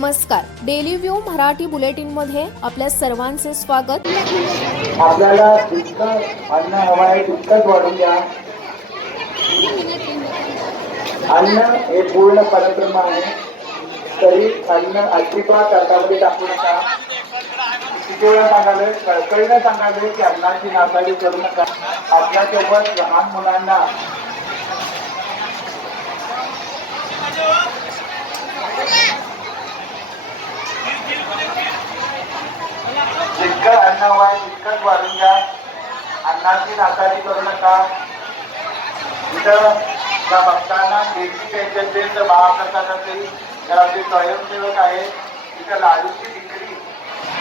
नमस्कार. Daily view Marathi बुलेटिनमध्ये आपल्या सर्वांचे स्वागत. आपल्याला अन्न हवं आहे तितकंच वाढून द्या. अन्न हे पूर्ण परब्रह्म आहे. तरी अन्न अजिबात ताटामध्ये टाकू नका. किती वेळा सांगावे कळकळीनं सांगावे की अन्नाची नासाडी करू नका. आपल्यासोबत लहान मुलांना जितकं अन्न हवं आहे तितकंच वाढून घ्या अन्नाची नासाडी करू नका. इथं त्या भक्तांना केजी द्यायचे असेल तर महाप्रसाद असेल तर स्वयंसेवक आहे इथं लाडूची विक्री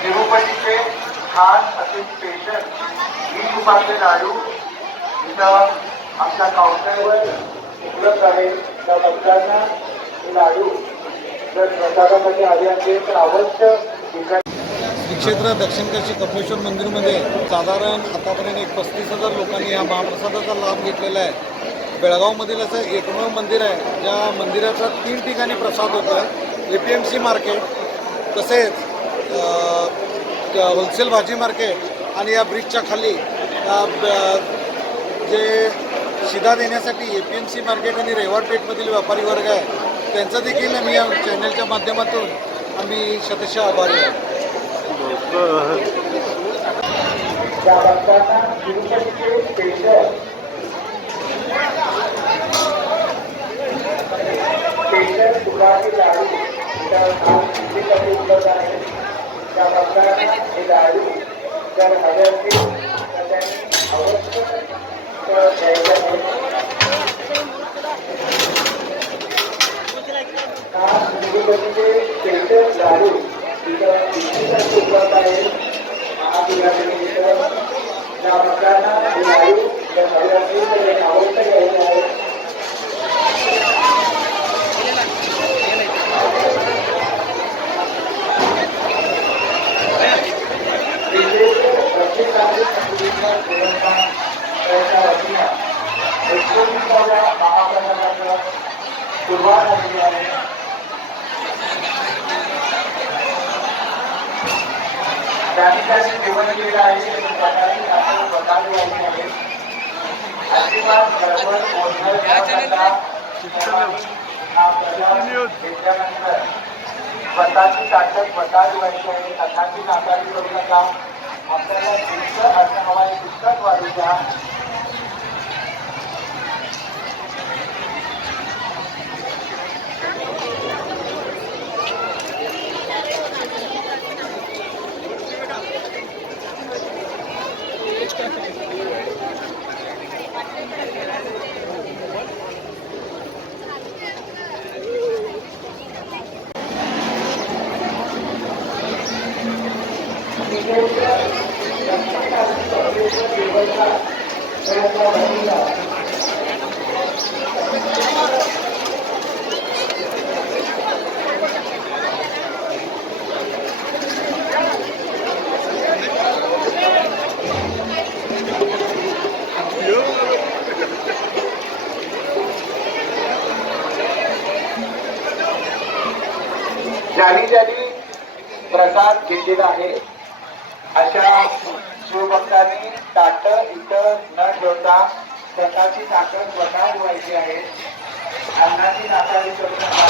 तिरुपतीचे खास असे स्पेशल ही रुपयाचे लाडू. इथं आमच्या काउंटरवर उपलब्ध आहे त्या भक्तांना लाडू श्री क्षेत्र दक्षिण काशी मंदिरमध्ये साधारण आतापर्यंत एक पस्तीस हजार लोकांनी या महाप्रसादाचा लाभ घेतलेला आहे. बेळगावमधील असं एकमेव मंदिर आहे ज्या मंदिराचा तीन ठिकाणी प्रसाद होतो आहे A P M C market तसेच होलसेल भाजी मार्केट आणि या ब्रिजच्या खाली जे शिधा देण्यासाठी A P M C market आणि रेवाडपेठमधील व्यापारी वर्ग आहे. त्यांचं देखील आम्ही या चॅनलच्या माध्यमातून आम्ही शतशः आभारी आहे त्या Tadi kasih. dewan kita ini, kita katakan, kita katakan, kita katakan, स्वतःची आपण स्वतःला वाढली आहे स्वतःची ताकद स्वतः ठेवायची आहे नाकारी करू नका आपल्याला जितकं असं हवं आहे तितकंच वाढू द्या ज्यांनी ज्यांनी प्रसाद घेतलेला आहे. अशा शिवभक्तांनी ताट इथं न ठेवता स्वतःची ताकद स्वतः ठेवायची आहे. अन्नाची नाकारी करू नका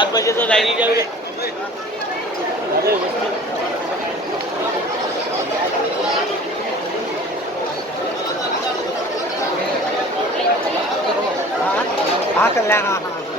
पाच वाजेचं डायरीच्या वेळी हा कल्याण हा हा.